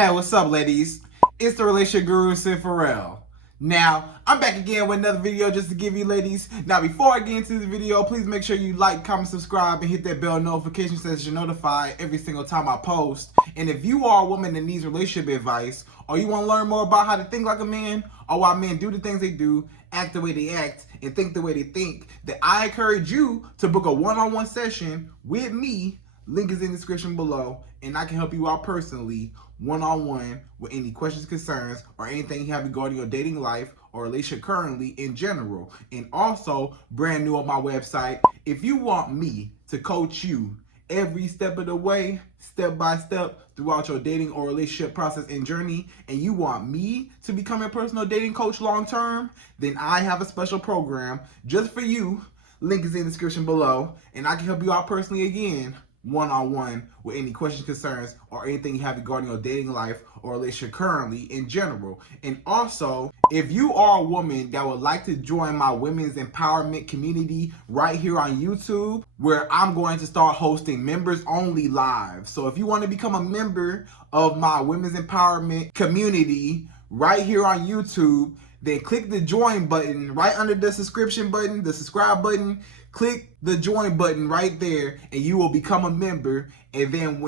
Hey, what's up, ladies? It's the relationship guru, Sydd Ferrell. Now, I'm back again with another video just to give you ladies. Now, before I get into this video, please make sure you like, comment, subscribe, and hit that bell notification so that you're notified every single time I post. And if you are a woman that needs relationship advice, or you want to learn more about how to think like a man, or why men do the things they do, act the way they act, and think the way they think, then I encourage you to book a one-on-one session with me. Link is in the description below, and I can help you out personally, one-on-one, with any questions, concerns, or anything you have regarding your dating life or relationship currently in general. And also, brand new on my website, if you want me to coach you every step of the way, step by step, throughout your dating or relationship process and journey, and you want me to become your personal dating coach long term, then I have a special program just for you. Link is in the description below, and I can help you out personally again, one-on-one, with any questions, concerns, or anything you have regarding your dating life or relationship currently in general. And also, if you are a woman that would like to join my women's empowerment community right here on YouTube, where I'm going to start hosting members only live. So if you want to become a member of my women's empowerment community right here on YouTube, then click the join button right under the subscription button, the subscribe button. Click the join button right there, and you will become a member. And then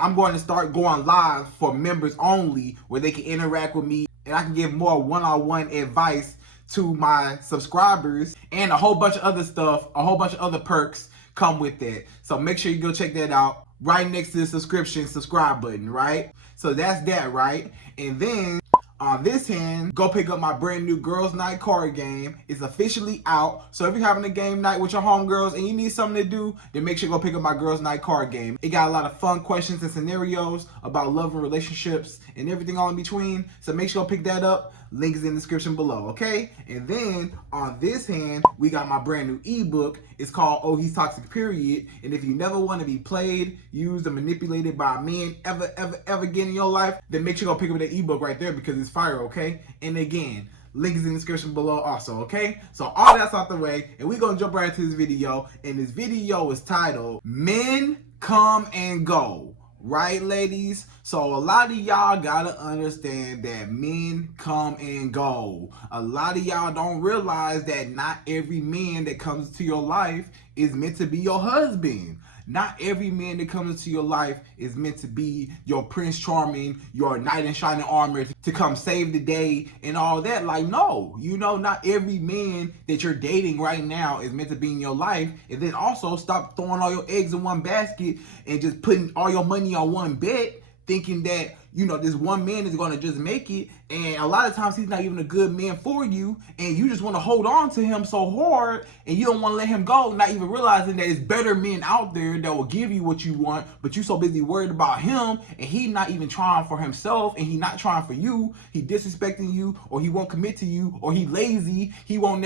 I'm going to start going live for members only, where they can interact with me, and I can give more one-on-one advice to my subscribers, and a whole bunch of other stuff, a whole bunch of other perks come with that. So make sure you go check that out right next to the subscribe button, right? So that's that, right? And then on this hand, go pick up my brand new Girls Night card game. It's officially out. So if you're having a game night with your homegirls and you need something to do, then make sure you go pick up my Girls Night card game. It got a lot of fun questions and scenarios about love and relationships and everything all in between. So make sure you pick that up. Link is in the description below, okay? And then on this hand, we got my brand new ebook. It's called Oh He's Toxic Period. And if you never want to be played, used, or manipulated by men ever again in your life, then make sure you go pick up that ebook right there, because it's fire, okay? And again, link is in the description below also, okay? So all that's out the way, and we're gonna jump right into this video. And this video is titled Men Come and Go. Right, ladies? So a lot of y'all gotta understand that men come and go. A lot of y'all don't realize that not every man that comes into your life is meant to be your husband. Not every man that comes into your life is meant to be your Prince Charming, your knight in shining armor to come save the day and all that. Like, no, not every man that you're dating right now is meant to be in your life. And then also stop throwing all your eggs in one basket and just putting all your money on one bet, thinking that, this one man is going to just make it. And a lot of times he's not even a good man for you. And you just want to hold on to him so hard, and you don't want to let him go, not even realizing that it's better men out there that will give you what you want. But you so busy worried about him, and he not even trying for himself, and he not trying for you. He disrespecting you, or he won't commit to you, or he lazy. He won't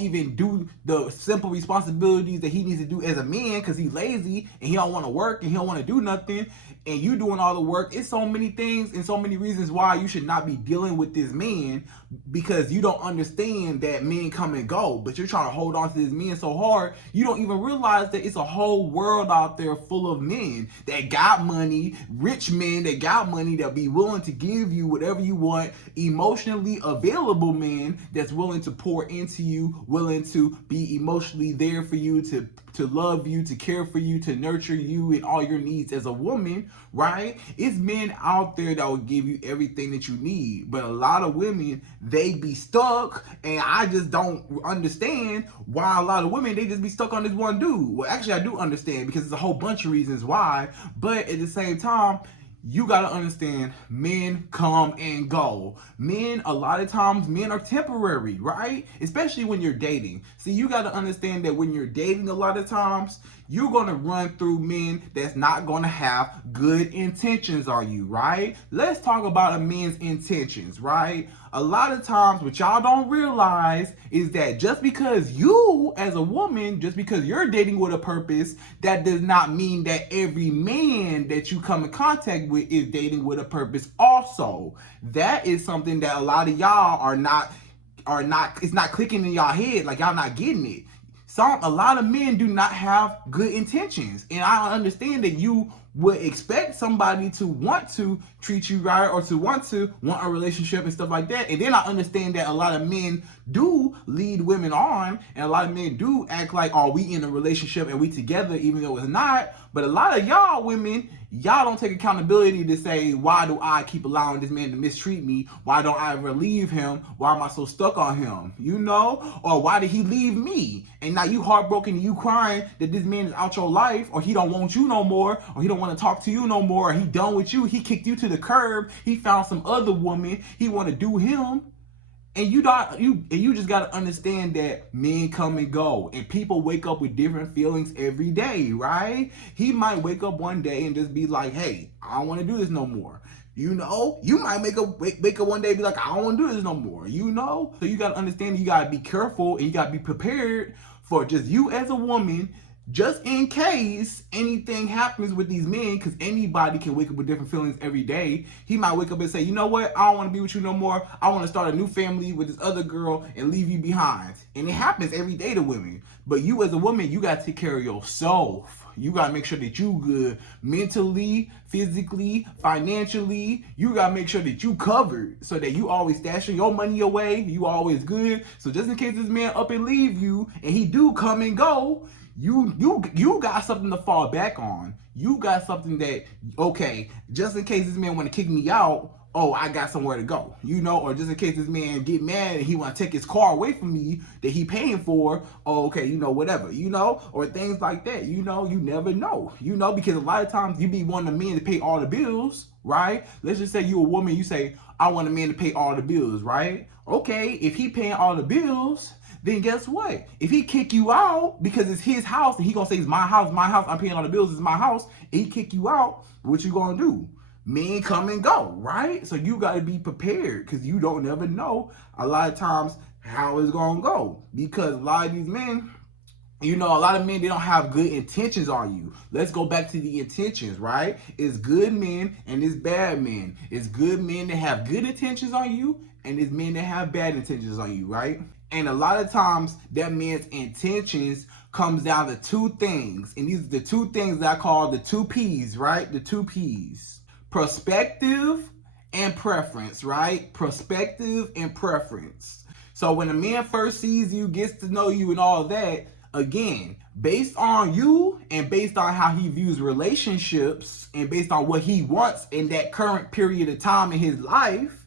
even do the simple responsibilities that he needs to do as a man, because he's lazy and he don't want to work and he don't want to do nothing. And you doing all the work. It's so many things and so many reasons why you should not be dealing with this man, because you don't understand that men come and go, but you're trying to hold on to this man so hard, you don't even realize that it's a whole world out there full of men that got money, rich men that got money, that be willing to give you whatever you want, emotionally available men that's willing to pour into you, willing to be emotionally there for you, to love you, to care for you, to nurture you and all your needs as a woman, right? It's men out there that will give you everything that you need. But a lot of women, they be stuck, and I just don't understand why a lot of women, they just be stuck on this one dude. Well, actually, I do understand, because there's a whole bunch of reasons why, but at the same time, you gotta understand, men come and go. Men, a lot of times, men are temporary, right? Especially when you're dating. See, you gotta understand that when you're dating, a lot of times, you're gonna run through men that's not gonna have good intentions on you, right? Let's talk about a man's intentions, right? A lot of times, what y'all don't realize is that just because you, as a woman, just because you're dating with a purpose, that does not mean that every man that you come in contact with is dating with a purpose also. That is something that a lot of y'all are not, it's not clicking in y'all head, like y'all not getting it. A lot of men do not have good intentions, and I understand that you would expect somebody to want to treat you right or to want a relationship and stuff like that. And then I understand that a lot of men do lead women on, and a lot of men do act like, oh, we in a relationship and we together, even though it's not. But a lot of y'all women, y'all don't take accountability to say, why do I keep allowing this man to mistreat me? Why don't I ever leave him? Why am I so stuck on him? You know? Or why did he leave me? And now you heartbroken and you crying that this man is out your life, or he don't want you no more, or he don't want to talk to you no more, or he done with you. He kicked you to the curb. He found some other woman. He want to do him. And you just gotta understand that men come and go, and people wake up with different feelings every day, right? He might wake up one day and just be like, hey, I don't want to do this no more. You know, you might wake up one day and be like, I don't want to do this no more. You know, so you gotta understand, you gotta be careful and you gotta be prepared for just you as a woman, just in case anything happens with these men, because anybody can wake up with different feelings every day. He might wake up and say, you know what, I don't want to be with you no more. I want to start a new family with this other girl and leave you behind. And it happens every day to women. But you as a woman, you got to take care of yourself. You got to make sure that you good mentally, physically, financially. You got to make sure that you covered so that you always stashing your money away. You always good. So just in case this man up and leave you and he do come and go, you got something to fall back on. You got something that, okay, just in case this man want to kick me out, oh, I got somewhere to go, you know, or just in case this man get mad and he want to take his car away from me that he paying for, oh, okay, you know, whatever, you know, or things like that, you know, you never know, you know, because a lot of times you be wanting a man to pay all the bills, right? Let's just say you a woman, you say, I want a man to pay all the bills, right? Okay, if he paying all the bills, then guess what? If he kick you out because it's his house and he gonna say it's my house, I'm paying all the bills, it's my house, and he kick you out, what you gonna do? Men come and go, right? So you gotta be prepared, because you don't never know a lot of times how it's gonna go. Because a lot of these men, you know, a lot of men, they don't have good intentions on you. Let's go back to the intentions, right? It's good men and it's bad men. It's good men that have good intentions on you, and it's men that have bad intentions on you, right? And a lot of times that man's intentions comes down to two things. And these are the two things that I call the two P's, right? The two P's. Perspective and preference, right? Perspective and preference. So when a man first sees you, gets to know you and all that, again, based on you and based on how he views relationships and based on what he wants in that current period of time in his life,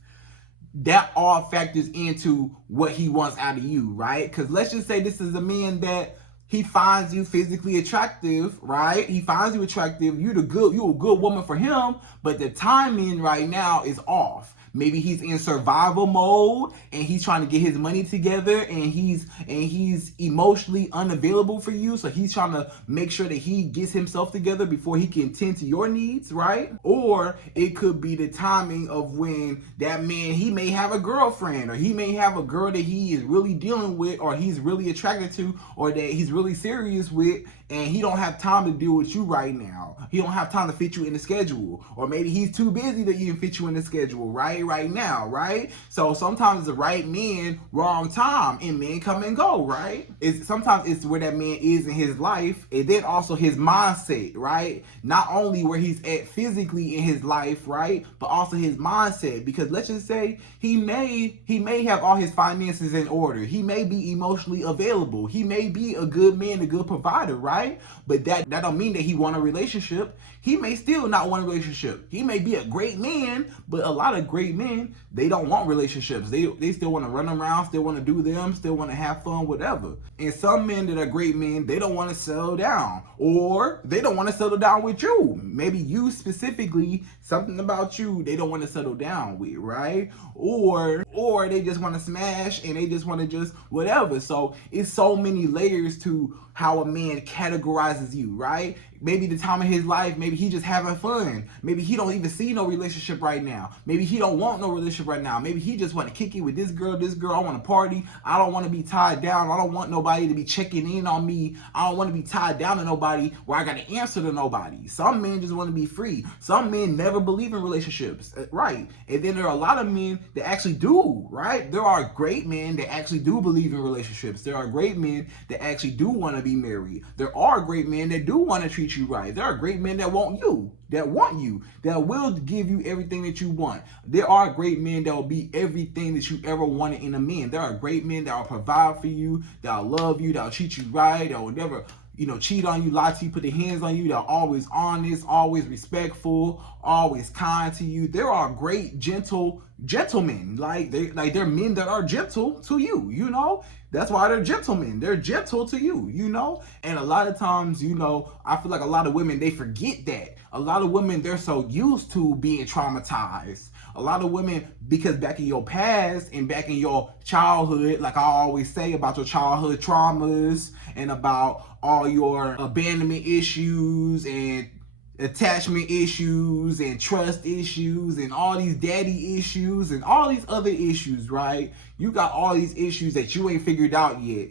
that all factors into what he wants out of you, right? Because let's just say this is a man that he finds you physically attractive, right? He finds you attractive. You're a good woman for him, but the timing right now is off. Maybe he's in survival mode and he's trying to get his money together, and he's emotionally unavailable for you. So he's trying to make sure that he gets himself together before he can tend to your needs, right? Or it could be the timing of when that man, he may have a girlfriend, or he may have a girl that he is really dealing with, or he's really attracted to, or that he's really serious with, and he don't have time to deal with you right now. He don't have time to fit you in the schedule. Or maybe he's too busy to even fit you in the schedule right now, right? So sometimes the right man, wrong time, and men come and go, right? Sometimes it's where that man is in his life, and then also his mindset, right? Not only where he's at physically in his life, right? But also his mindset. Because let's just say he may have all his finances in order. He may be emotionally available. He may be a good man, a good provider, right? But that don't mean that he want a relationship. He may still not want a relationship. He may be a great man, but a lot of great men, they don't want relationships. They still want to run around, still want to do them, still want to have fun, whatever. And some men that are great men, they don't want to settle down, or they don't want to settle down with you. Maybe you specifically, something about you they don't want to settle down with, right? Or they just want to smash and they just want to just whatever. So it's so many layers to how a man categorizes you, right? Maybe the time of his life, maybe he just having fun. Maybe he don't even see no relationship right now. Maybe he don't want no relationship right now. Maybe he just want to kick it with this girl. I want to party. I don't want to be tied down. I don't want nobody to be checking in on me. I don't want to be tied down to nobody where I got to answer to nobody. Some men just want to be free. Some men never believe in relationships, right? And then there are a lot of men that actually do, right? There are great men that actually do believe in relationships. There are great men that actually do want to be married. There are great men that do want to treat treat you right. There are great men that want you, that will give you everything that you want. There are great men that will be everything that you ever wanted in a man. There are great men that will provide for you, that will love you, that will treat you right, that will never cheat on you, lie to you, put their hands on you. They're always honest, always respectful, always kind to you. There are great gentlemen. They're men that are gentle to you. That's why they're gentlemen. They're gentle to you. And a lot of times, I feel like a lot of women, they forget that. A lot of women, they're so used to being traumatized. A lot of women, because back in your past and back in your childhood, like I always say about your childhood traumas and about all your abandonment issues and attachment issues and trust issues and all these daddy issues and all these other issues, right? You got all these issues that you ain't figured out yet.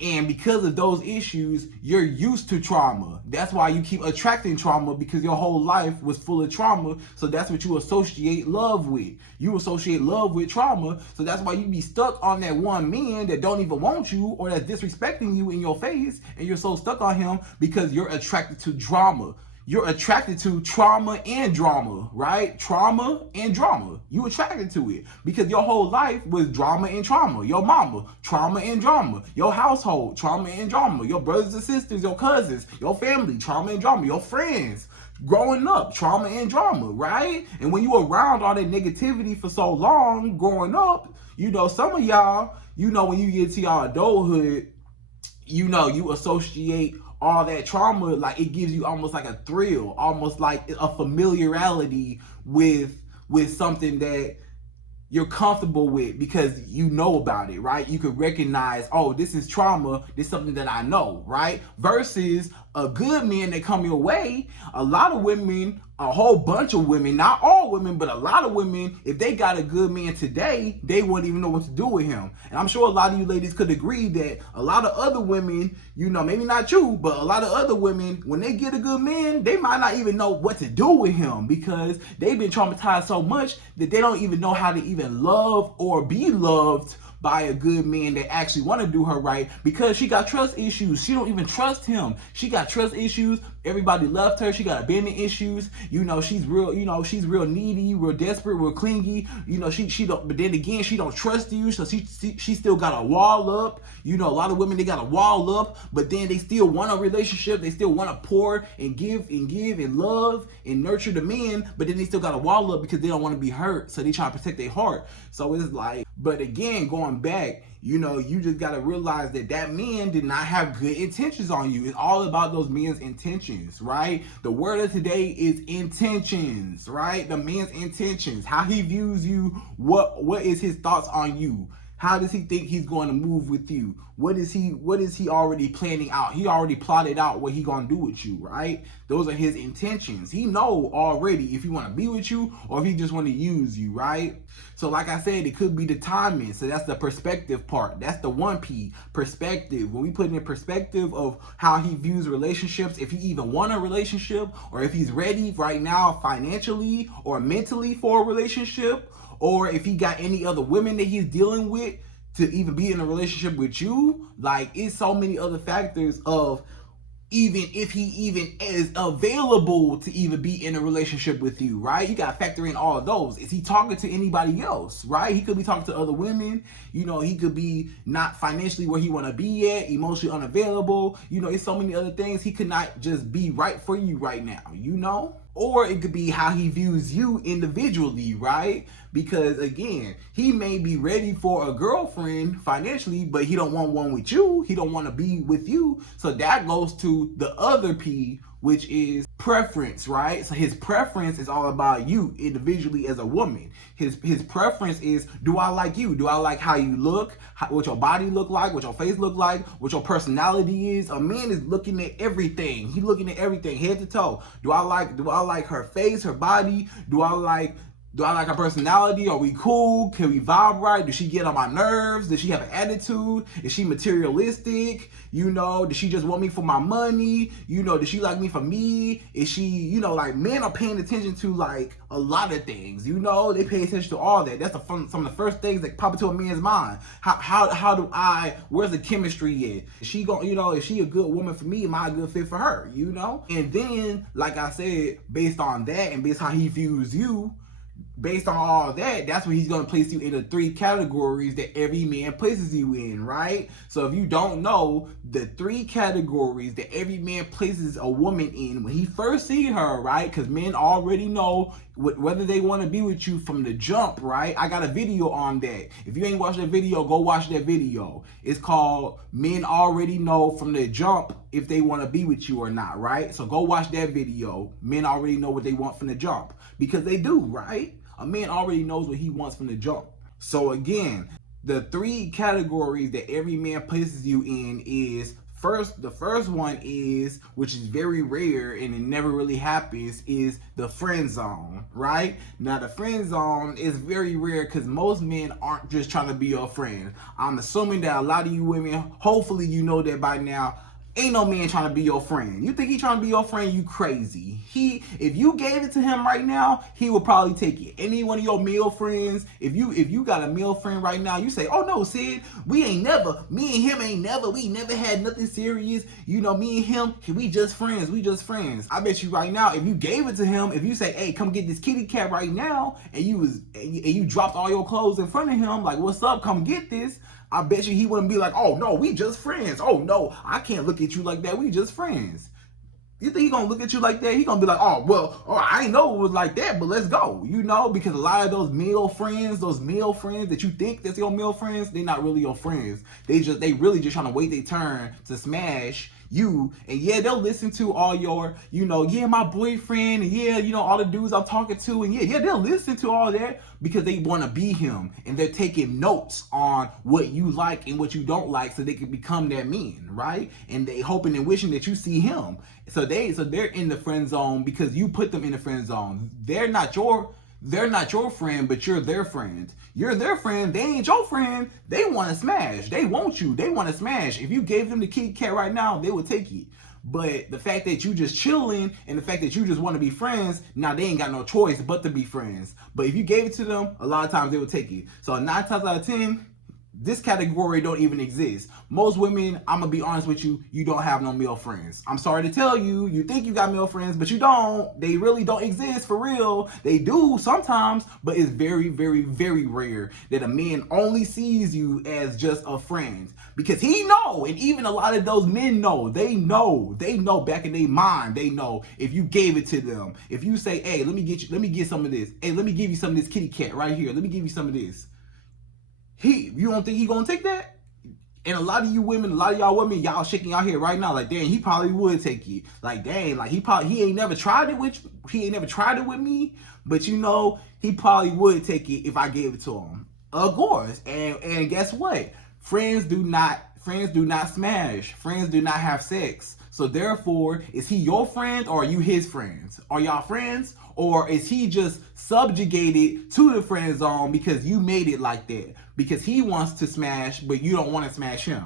And because of those issues, you're used to trauma. That's why you keep attracting trauma, because your whole life was full of trauma. So that's what you associate love with. You associate love with trauma. So that's why you be stuck on that one man that don't even want you or that's disrespecting you in your face. And you're so stuck on him because you're attracted to drama. You're attracted to trauma and drama, right? Trauma and drama. You attracted to it because your whole life was drama and trauma. Your mama, trauma and drama. Your household, trauma and drama. Your brothers and sisters, your cousins, your family, trauma and drama. Your friends, growing up, trauma and drama, right? And when you around all that negativity for so long growing up, some of y'all, when you get to y'all adulthood, you associate all that trauma, like it gives you almost like a thrill, almost like a familiarity with something that you're comfortable with because you know about it, right? You could recognize, oh, this is trauma, this is something that I know, right? Versus a good man that come your way, a lot of women, a whole bunch of women, not all women, but a lot of women, if they got a good man today, they wouldn't even know what to do with him. And I'm sure a lot of you ladies could agree that a lot of other women, maybe not you, but a lot of other women, when they get a good man, they might not even know what to do with him because they've been traumatized so much that they don't even know how to even love or be loved by a good man that actually want to do her right, because she got trust issues. She don't even trust him. She got trust issues. Everybody left her. She got abandonment issues. She's real, she's real needy, real desperate, real clingy. She don't, but then again, she don't trust you. So she still got a wall up. A lot of women, they got a wall up, but then they still want a relationship. They still want to pour and give and love and nurture the man, but then they still got a wall up because they don't want to be hurt. So they try to protect their heart. So it's like, but again, going back, you just got to realize that man did not have good intentions on you. It's all about those men's intentions, right? The word of today is intentions, right? The man's intentions, how he views you, what is his thoughts on you? How does he think he's going to move with you? What is he already planning out? He already plotted out what he going to do with you, right? Those are his intentions. He know already if he want to be with you or if he just want to use you, right? So like I said, it could be the timing. So that's the perspective part. That's the 1P, perspective. When we put in perspective of how he views relationships, if he even want a relationship or if he's ready right now financially or mentally for a relationship, or if he got any other women that he's dealing with to even be in a relationship with you, like it's so many other factors of even if he even is available to even be in a relationship with you, right? You got to factor in all of those. Is he talking to anybody else, right? He could be talking to other women. He could be not financially where he want to be at, emotionally unavailable. It's so many other things. He could not just be right for you right now, Or it could be how he views you individually, right? Because again, he may be ready for a girlfriend financially, but he don't want one with you. He don't want to be with you. So that goes to the other P, which is preference, right? So his preference is all about you individually as a woman. His preference is, do I like you? Do I like how you look? What your body look like? What your face look like? What your personality is? A man is looking at everything. He's looking at everything, head to toe. Do I like her face, her body? Do I like Do I like her personality? Are we cool? Can we vibe right? Does she get on my nerves? Does she have an attitude? Is she materialistic? You know, does she just want me for my money? You know, does she like me for me? Is she, you know, like, men are paying attention to like a lot of things, you know, they pay attention to all that. That's some of the first things that pop into a man's mind. Where's the chemistry at? Is she going, you know, is she a good woman for me? Am I a good fit for her? You know? And then, like I said, based on that and based on how he views you, based on all that, that's when he's going to place you in the 3 categories that every man places you in, right? So if you don't know, the 3 categories that every man places a woman in when he first see her, right? Because men already know whether they want to be with you from the jump, right? I got a video on that. If you ain't watched that video, go watch that video. It's called Men Already Know from the Jump if they want to be with you or not, right? So go watch that video. Men already know what they want from the jump, because they do, right? A man already knows what he wants from the jump. So again, the 3 categories that every man places you in is the first one is, which is very rare and it never really happens, is the friend zone, right? Now the friend zone is very rare because most men aren't just trying to be your friend. I'm assuming that a lot of you women, hopefully you know that by now, ain't no man trying to be your friend. You think he trying to be your friend, you crazy. If you gave it to him right now, he would probably take it. Any one of your male friends, if you got a male friend right now, you say, oh no, Sydd, me and him ain't never, we never had nothing serious. You know, me and him, we just friends, I bet you right now, if you gave it to him, if you say, hey, come get this kitty cat right now, and you dropped all your clothes in front of him, like, what's up, come get this, I bet you he wouldn't be like, oh no, we just friends. Oh no, I can't look at you like that. We just friends. You think he gonna look at you like that? He gonna be like, oh, well, I ain't know it was like that, but let's go. You know, because a lot of those male friends that you think that's your male friends, they're not really your friends. They really just trying to wait their turn to smash you. And yeah, they'll listen to all your, you know, yeah, my boyfriend, and yeah, you know, all the dudes I'm talking to, and yeah, they'll listen to all that because they want to be him, and they're taking notes on what you like and what you don't like so they can become that man, right? And they hoping and wishing that you see him. So they're in the friend zone because you put them in the friend zone. They're not your friend, but you're their friend. You're their friend, they ain't your friend. They want to smash. They want you. They want to smash. If you gave them the kitty cat right now, they would take it. But the fact that you just chilling and the fact that you just want to be friends, now they ain't got no choice but to be friends. But if you gave it to them, a lot of times they would take it. So 9 times out of 10, this category don't even exist. Most women, I'm gonna be honest with you, you don't have no male friends. I'm sorry to tell you, you think you got male friends, but you don't. They really don't exist for real. They do sometimes, but it's very, very, very rare that a man only sees you as just a friend. Because he know, and even a lot of those men know, they know back in their mind, they know if you gave it to them. If you say, hey, let me get some of this. Hey, let me give you some of this kitty cat right here. Let me give you some of this. You don't think he gonna take that? And a lot of you women, a lot of y'all women, y'all shaking your head right now, like, dang, he probably would take it. Like, dang, like he ain't never tried it with me, but you know, he probably would take it if I gave it to him. Of course. And guess what? Friends do not smash. Friends do not have sex. So therefore, is he your friend or are you his friends? Are y'all friends? Or is he just subjugated to the friend zone because you made it like that? Because he wants to smash, but you don't want to smash him,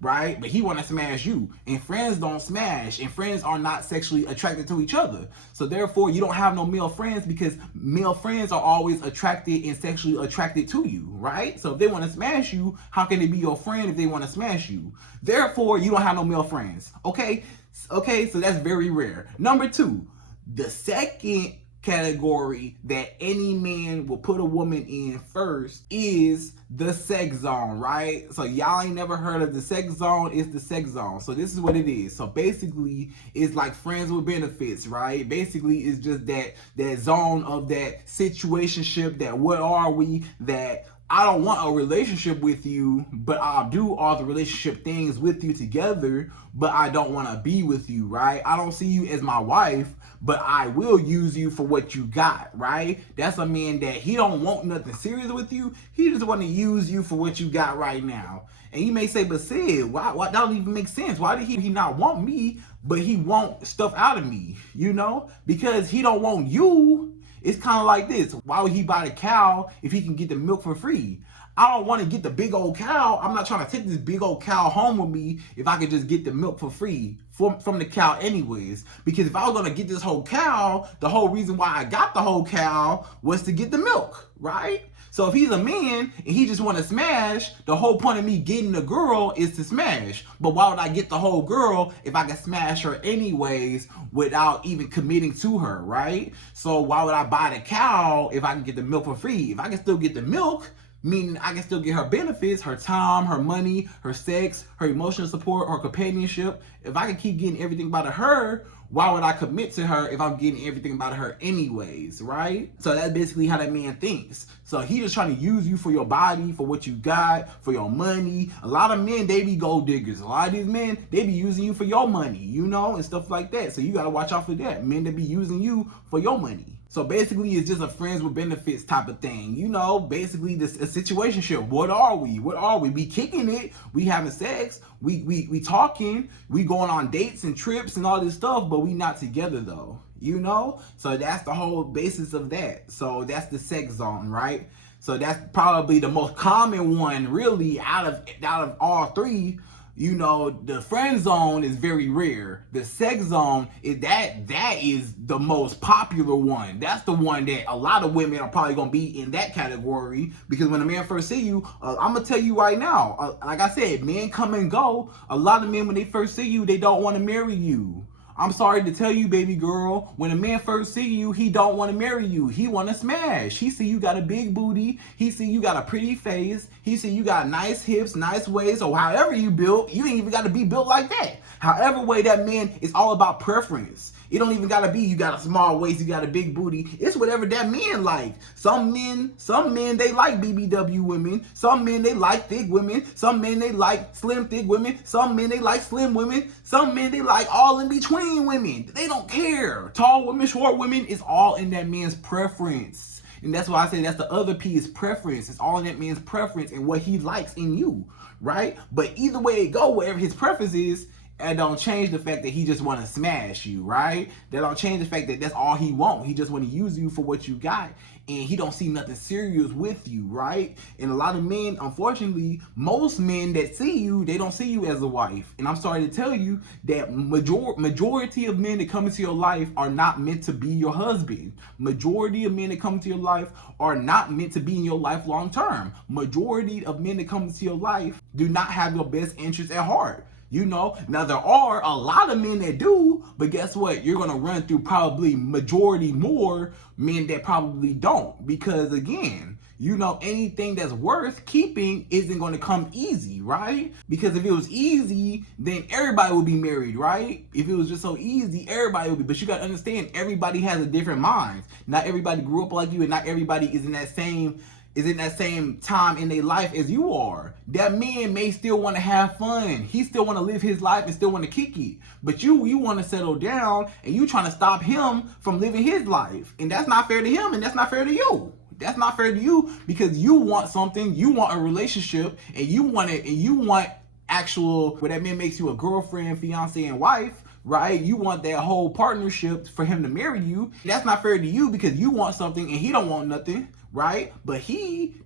right? But he want to smash you. And friends don't smash, and friends are not sexually attracted to each other. So therefore, you don't have no male friends because male friends are always attracted and sexually attracted to you, right? So if they want to smash you, how can they be your friend if they want to smash you? Therefore, you don't have no male friends, okay? Okay, so that's very rare. Number 2, the second category that any man will put a woman in first is the sex zone, right? So y'all ain't never heard of the sex zone. It's the sex zone. So this is what it is. So basically, it's like friends with benefits, right? Basically, it's just that zone of that situationship, that what are we, that I don't want a relationship with you, but I'll do all the relationship things with you together, but I don't want to be with you, right? I don't see you as my wife, but I will use you for what you got, right? That's a man that he don't want nothing serious with you. He just want to use you for what you got right now. And you may say, but Sydd, why that don't even make sense. Why did he not want me, but he want stuff out of me, you know? Because he don't want you. It's kind of like this. Why would he buy the cow if he can get the milk for free? I don't want to get the big old cow. I'm not trying to take this big old cow home with me if I could just get the milk for free from the cow anyways. Because if I was going to get this whole cow, the whole reason why I got the whole cow was to get the milk, right? So if he's a man and he just want to smash, the whole point of me getting the girl is to smash. But why would I get the whole girl if I can smash her anyways without even committing to her, right? So why would I buy the cow if I can get the milk for free? If I can still get the milk, meaning I can still get her benefits, her time, her money, her sex, her emotional support, her companionship. If I can keep getting everything about her, why would I commit to her if I'm getting everything about her anyways, right? So that's basically how that man thinks. So he just trying to use you for your body, for what you got, for your money. A lot of men, they be gold diggers. A lot of these men, they be using you for your money, you know, and stuff like that. So you got to watch out for that. Men that be using you for your money. So basically, it's just a friends with benefits type of thing. You know, basically, this a situationship. What are we? What are we? We kicking it. We having sex. We talking. We going on dates and trips and all this stuff, but we not together though. You know? So that's the whole basis of that. So that's the sex zone, right? So that's probably the most common one, really, out of all three. You know, the friend zone is very rare. The sex zone is that is the most popular one. That's the one that a lot of women are probably gonna be in that category, because when a man first see you, I'm gonna tell you right now, like I said, men come and go. A lot of men, when they first see you, they don't want to marry you. I'm sorry to tell you, baby girl, when a man first see you, he don't want to marry you. He want to smash. He see you got a big booty. He see you got a pretty face. He see you got nice hips, nice waist, or however you built. You ain't even got to be built like that. However way that man, is all about preference. It don't even gotta be you got a small waist, you got a big booty. It's whatever that man like. Some men they like BBW women. Some men they like thick women. Some men they like slim thick women. Some men they like slim women. Some men they like all in between women. They don't care. Tall women, short women, it's all in that man's preference. And that's why I say that's the other P is preference. It's all in that man's preference and what he likes in you, right? But either way it go, whatever his preference is, and don't change the fact that he just want to smash you, right? That don't change the fact that that's all he want. He just want to use you for what you got, and he don't see nothing serious with you, right? And a lot of men, unfortunately, most men that see you, they don't see you as a wife. And I'm sorry to tell you that majority of men that come into your life are not meant to be your husband. Majority of men that come into your life are not meant to be in your life long term. Majority of men that come into your life do not have your best interests at heart. You know, now there are a lot of men that do, but guess what? You're going to run through probably majority more men that probably don't. Because again, you know, anything that's worth keeping isn't going to come easy, right? Because if it was easy, then everybody would be married, right? If it was just so easy, everybody would be. But you got to understand, everybody has a different mind. Not everybody grew up like you, and not everybody is in that same time in their life as you are. That man may still want to have fun. He still want to live his life and still want to kick it. But you want to settle down, and you trying to stop him from living his life. And that's not fair to him, and that's not fair to you. That's not fair to you, because you want something, you want a relationship, and you want actual, where that man makes you a girlfriend, fiance, and wife, right? You want that whole partnership for him to marry you. That's not fair to you, because you want something and he don't want nothing, right? But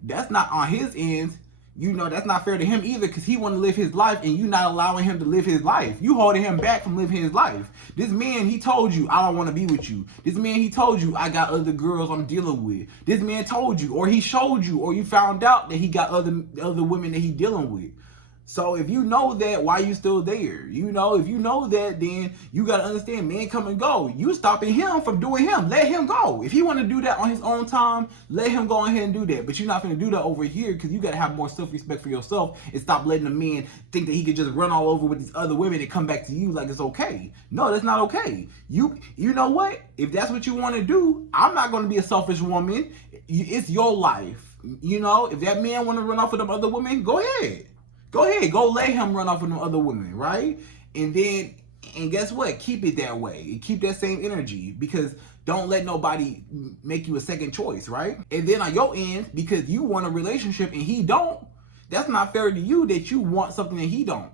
that's not on his end. You know, that's not fair to him either, because he want to live his life and you not allowing him to live his life. You holding him back from living his life. This man, he told you, I don't want to be with you. This man, he told you, I got other girls I'm dealing with. This man told you, or he showed you, or you found out that he got other women that he dealing with. So if you know that, why you still there? You know, if you know that, then you got to understand, men come and go. You stopping him from doing him. Let him go. If he want to do that on his own time, let him go ahead and do that. But you're not going to do that over here, because you got to have more self-respect for yourself and stop letting a man think that he could just run all over with these other women and come back to you like it's okay. No, that's not okay. You know what? If that's what you want to do, I'm not going to be a selfish woman. It's your life. You know, if that man want to run off with them other women, go ahead. Go ahead, go let him run off with them other women, right? And guess what? Keep it that way. Keep that same energy, because don't let nobody make you a second choice, right? And then on your end, because you want a relationship and he don't, that's not fair to you that you want something that he don't.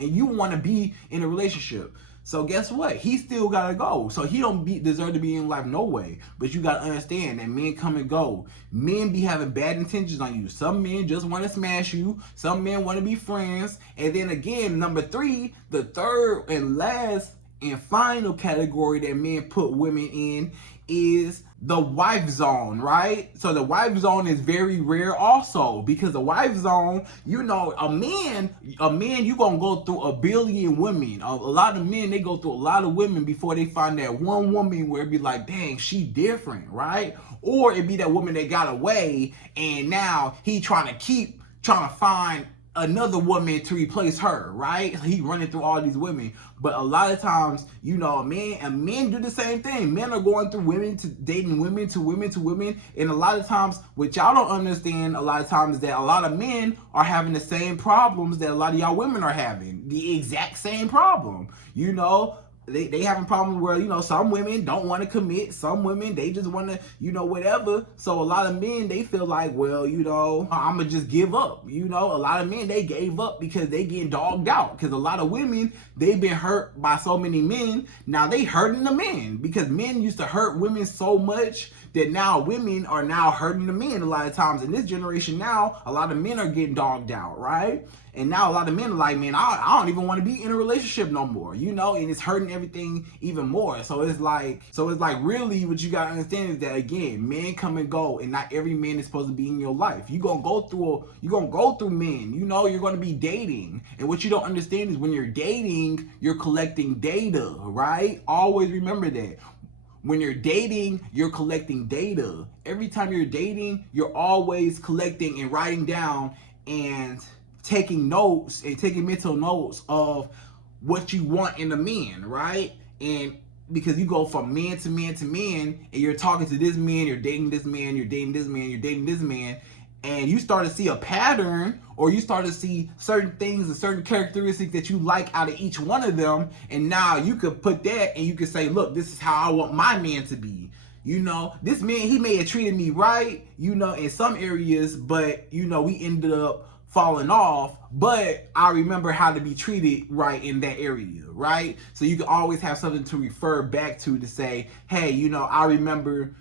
And you want to be in a relationship. So guess what? He still gotta go. So he don't deserve to be in life no way. But you gotta understand that men come and go. Men be having bad intentions on you. Some men just want to smash you. Some men want to be friends. And then again, number 3, the third and last and final category that men put women in is the wife zone, right? So the wife zone is very rare also, because the wife zone, you know, a man, you gonna go through a billion women. A lot of men, they go through a lot of women before they find that one woman where it be like, dang, she different, right? Or it be that woman that got away and now he trying to find another woman to replace her, right? He running through all these women. But a lot of times, you know, men do the same thing. Men are going through women to dating women to women to women. And a lot of times, what y'all don't understand a lot of times is that a lot of men are having the same problems that a lot of y'all women are having. The exact same problem. You know, they having problems where, you know, some women don't want to commit. Some women, they just want to, you know, whatever. So a lot of men, they feel like, well, you know, I'm going to just give up. You know, a lot of men, they gave up because they getting dogged out. Because a lot of women, they've been hurt by so many men. Now they hurting the men, because men used to hurt women so much that now women are now hurting the men a lot of times. In this generation now, a lot of men are getting dogged out, right? And now a lot of men are like, man, I don't even want to be in a relationship no more, you know, and it's hurting everything even more. So it's like really what you got to understand is that, again, men come and go, and not every man is supposed to be in your life. You're going to go through men, you know, you're going to be dating. And what you don't understand is when you're dating, you're collecting data, right? Always remember that. When you're dating, you're collecting data. Every time you're dating, you're always collecting and writing down and taking notes and taking mental notes of what you want in a man, right? And because you go from man to man to man, and you're talking to this man, you're dating this man, you're dating this man, you're dating this man, and you start to see a pattern, or you start to see certain things and certain characteristics that you like out of each one of them, and now you could put that and you could say, look, this is how I want my man to be. You know, this man, he may have treated me right, you know, in some areas, but, you know, we ended up falling off, but I remember how to be treated right in that area, right? So you can always have something to refer back to say, hey, you know, I remember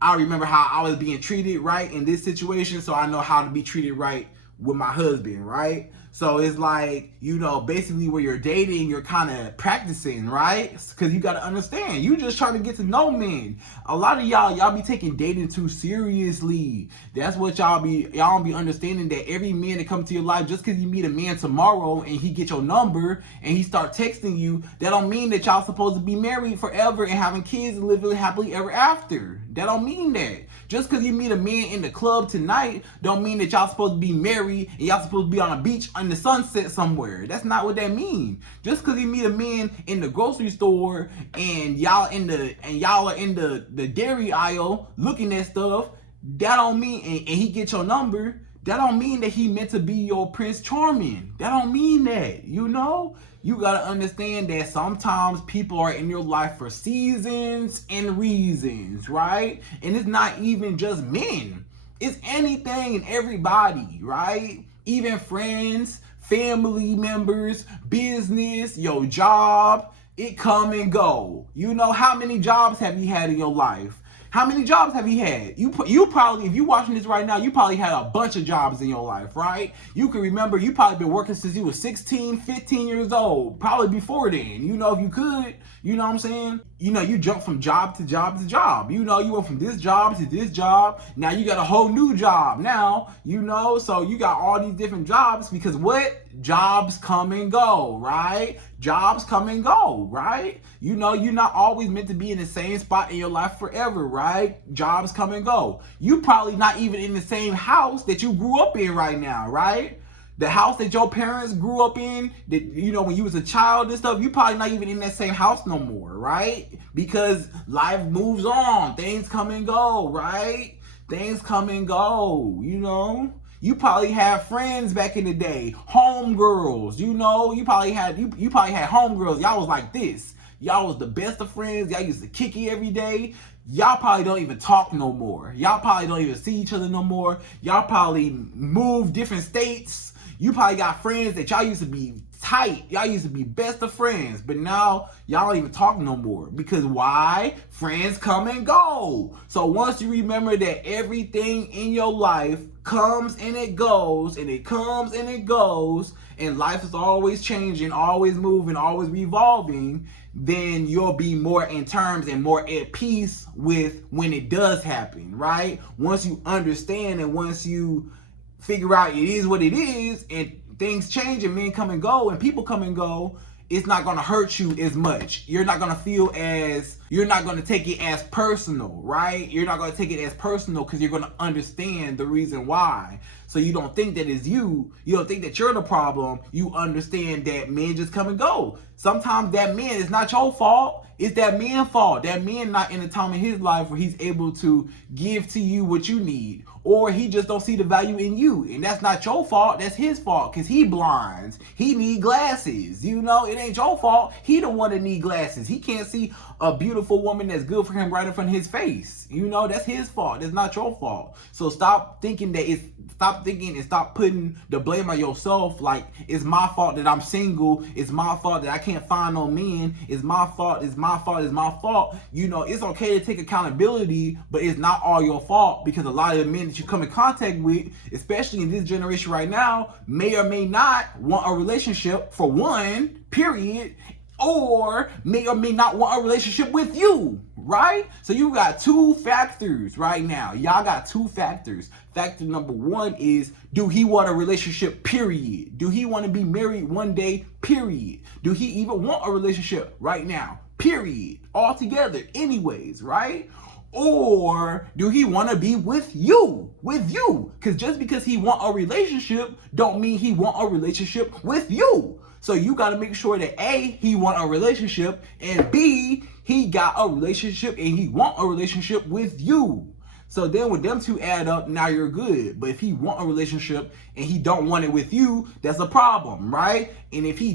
how I was being treated right in this situation, so I know how to be treated right with my husband, right? So it's like, you know, basically where you're dating, you're kind of practicing, right? Because you got to understand, you just trying to get to know men. A lot of y'all be taking dating too seriously. That's what y'all don't be understanding, that every man that comes to your life, just because you meet a man tomorrow and he get your number and he start texting you, that don't mean that y'all supposed to be married forever and having kids and living happily ever after. That don't mean that. Just because you meet a man in the club tonight don't mean that y'all supposed to be married and y'all supposed to be on a beach in the sunset somewhere. That's not what that means. Just because you meet a man in the grocery store and y'all are in the dairy aisle looking at stuff, that don't mean, and he get your number, that don't mean that he meant to be your Prince Charming. That don't mean that, you know? You gotta understand that sometimes people are in your life for seasons and reasons, right? And it's not even just men. It's anything and everybody, right? Even friends, family members, business, your job, it come and go. You know, how many jobs have you had in your life? How many jobs have you had? You probably, if you're watching this right now, you probably had a bunch of jobs in your life, right? You can remember, you probably been working since you was 16, 15 years old, probably before then. You know, if you could, you know what I'm saying? You know, you jump from job to job to job. You know, you went from this job to this job. Now you got a whole new job now, you know? So you got all these different jobs because what? Jobs come and go, right? Jobs come and go, right? You know, you're not always meant to be in the same spot in your life forever, right? Jobs come and go. You probably not even in the same house that you grew up in right now, right? The house that your parents grew up in, that, you know, when you was a child and stuff, you probably not even in that same house no more, right? Because life moves on. Things come and go, right? Things come and go, you know? You probably had friends back in the day, homegirls, you know? You probably had homegirls. Y'all was like this. Y'all was the best of friends. Y'all used to kick it every day. Y'all probably don't even talk no more. Y'all probably don't even see each other no more. Y'all probably moved different states. You probably got friends that y'all used to be tight. Y'all used to be best of friends, but now y'all don't even talk no more. Because why? Friends come and go. So once you remember that everything in your life comes and it goes, and it comes and it goes, and life is always changing, always moving, always revolving, then you'll be more in terms and more at peace with when it does happen, right? Once you understand and once you figure out it is what it is, and things change and men come and go and people come and go, it's not going to hurt you as much. You're not going to feel as, you're not going to take it as personal, right? You're not going to take it as personal because you're going to understand the reason why. So you don't think that it's you. You don't think that you're the problem. You understand that men just come and go. Sometimes that man is not your fault. It's that man's fault. That man not in a time in his life where he's able to give to you what you need. Or he just don't see the value in you. And that's not your fault. That's his fault. Because he blinds. He need glasses. You know, it ain't your fault. He the one that need glasses. He can't see a beautiful woman that's good for him right in front of his face. You know, that's his fault. That's not your fault. So stop thinking that it's, stop thinking and stop putting the blame on yourself. Like, it's my fault that I'm single. It's my fault that I can't find no men. It's my fault. It's my fault. It's my fault. You know, it's okay to take accountability, but it's not all your fault, because a lot of the men that you come in contact with, especially in this generation right now, may or may not want a relationship, for one, period, or may not want a relationship with you, right? So you got two factors right now. Y'all got two factors. Factor number one is, do he want a relationship, period? Do he want to be married one day, period? Do he even want a relationship right now, period? Altogether, anyways, right? Or do he want to be with you? Because just because he want a relationship don't mean he want a relationship with you. So you got to make sure that A, he want a relationship, and B, he got a relationship and he want a relationship with you. So then with them two add up, now you're good. But if he want a relationship and he don't want it with you, that's a problem, right? And if he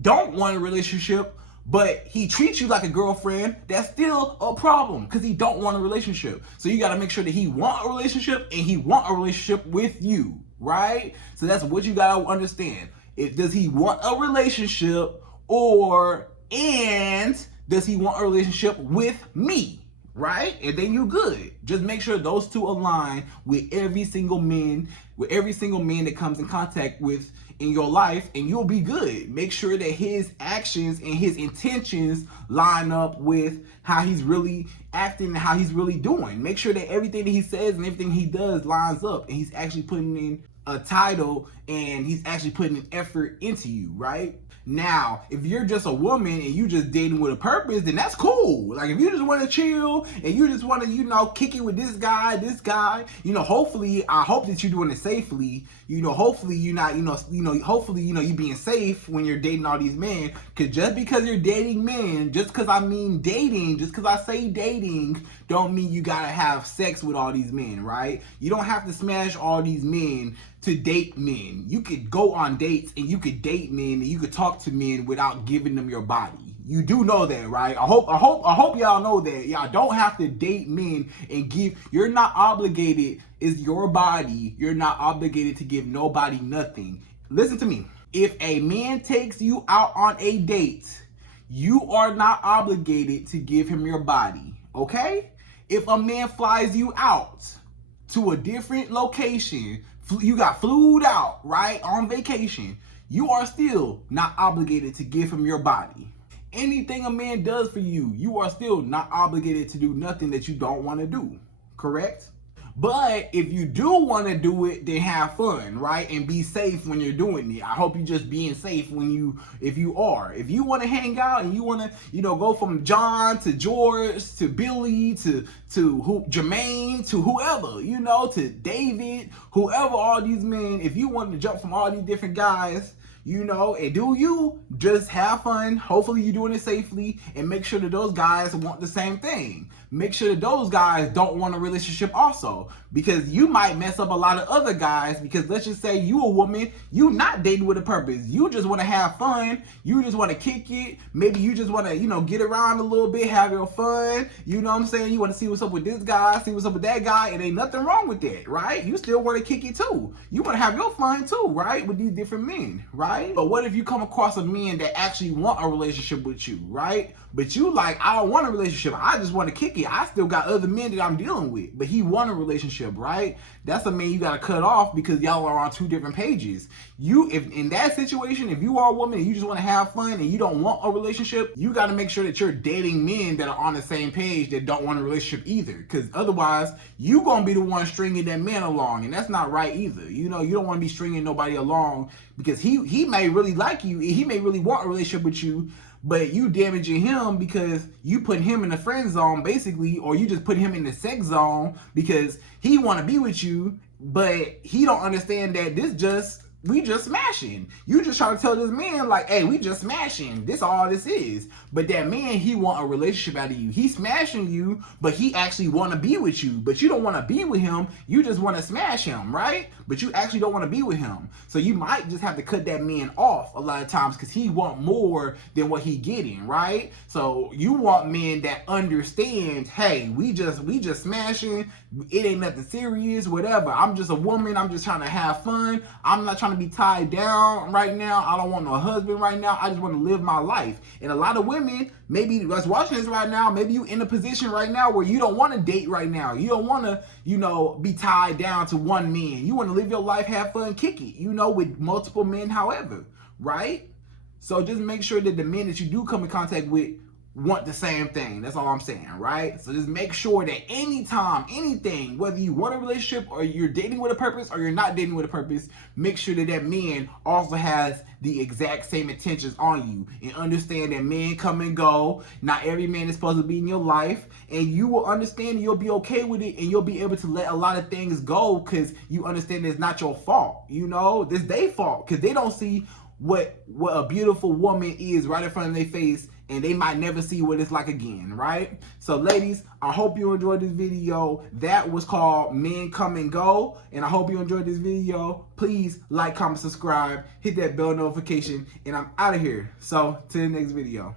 don't want a relationship, but he treats you like a girlfriend, that's still a problem, because he don't want a relationship. So you got to make sure that he want a relationship and he want a relationship with you, right? So that's what you got to understand. Does he want a relationship, and does he want a relationship with me, right? And then you good. Just make sure those two align with every single man that comes in contact with in your life, and you'll be good. Make sure that his actions and his intentions line up with how he's really acting and how he's really doing. Make sure that everything that he says and everything he does lines up, and he's actually putting in a title and he's actually putting an effort into you, right? Now, if you're just a woman and you just dating with a purpose, then that's cool. Like, if you just want to chill and you just want to, you know, kick it with this guy, you know, hopefully, I hope that you're doing it safely. You know, hopefully you're not, hopefully, you being safe when you're dating all these men. Because just because you're dating men, just because I say dating, don't mean you gotta have sex with all these men, right? You don't have to smash all these men to date men. You could go on dates and you could date men and you could talk to men without giving them your body. You do know that, right? I hope y'all know that. Y'all don't have to date men and give. You're not obligated. It's your body. You're not obligated to give nobody nothing. Listen to me. If a man takes you out on a date, you are not obligated to give him your body, okay? If a man flies you out to a different location, you got flued out, right, on vacation, you are still not obligated to give him your body. Anything a man does for you, you are still not obligated to do nothing that you don't want to do, correct? But if you do want to do it, then have fun, right? And be safe when you're doing it. I hope you just being safe if you want to hang out and you want to, go from John to George to Billy to Jermaine to whoever, to David, whoever, all these men, if you want to jump from all these different guys, and just have fun. Hopefully you're doing it safely, and make sure that those guys want the same thing. make sure that those guys don't want a relationship also, because you might mess up a lot of other guys. Because let's just say you a woman, you not dating with a purpose. You just want to have fun. You just want to kick it. Maybe you just want to, get around a little bit, have your fun. You know what I'm saying? You want to see what's up with this guy, see what's up with that guy, and ain't nothing wrong with that, right? You still want to kick it too. You want to have your fun too, right? With these different men, right? But what if you come across a man that actually want a relationship with you, right? But you like, I don't want a relationship. I just want to kick it. I still got other men that I'm dealing with. But he want a relationship, right? That's a man you got to cut off, because y'all are on two different pages. If in that situation, if you are a woman and you just want to have fun and you don't want a relationship, you got to make sure that you're dating men that are on the same page that don't want a relationship either. Because otherwise, you going to be the one stringing that man along. And that's not right either. You don't want to be stringing nobody along, because he may really like you. He may really want a relationship with you, but you damaging him because you put him in the friend zone basically, or you just put him in the sex zone because he want to be with you, but he don't understand that we just smashing. You just trying to tell this man like, hey, we just smashing. This all this is. But that man, he want a relationship out of you. He smashing you, but he actually want to be with you. But you don't want to be with him. You just want to smash him, right? But you actually don't want to be with him. So you might just have to cut that man off a lot of times, because he want more than what he getting, right? So you want men that understand, hey, we just smashing. It ain't nothing serious, whatever. I'm just a woman. I'm just trying to have fun. I'm not trying to be tied down right now. I don't want no husband right now. I just want to live my life. And a lot of women, maybe that's watching this right now, maybe you in a position right now where you don't want to date right now. You don't want to, be tied down to one man. You want to live your life, have fun, kick it, with multiple men, however, right? So just make sure that the men that you do come in contact with want the same thing. That's all I'm saying, right? So just make sure that anytime, anything, whether you want a relationship or you're dating with a purpose or you're not dating with a purpose, make sure that that man also has the exact same intentions on you, and understand that men come and go. Not every man is supposed to be in your life, and you will understand and you'll be okay with it, and you'll be able to let a lot of things go because you understand it's not your fault. It's their fault, because they don't see what a beautiful woman is right in front of their face, and they might never see what it's like again, right? So ladies, I hope you enjoyed this video. That was called Men Come and Go, and I hope you enjoyed this video. Please like, comment, subscribe, hit that bell notification, and I'm out of here. So till the next video.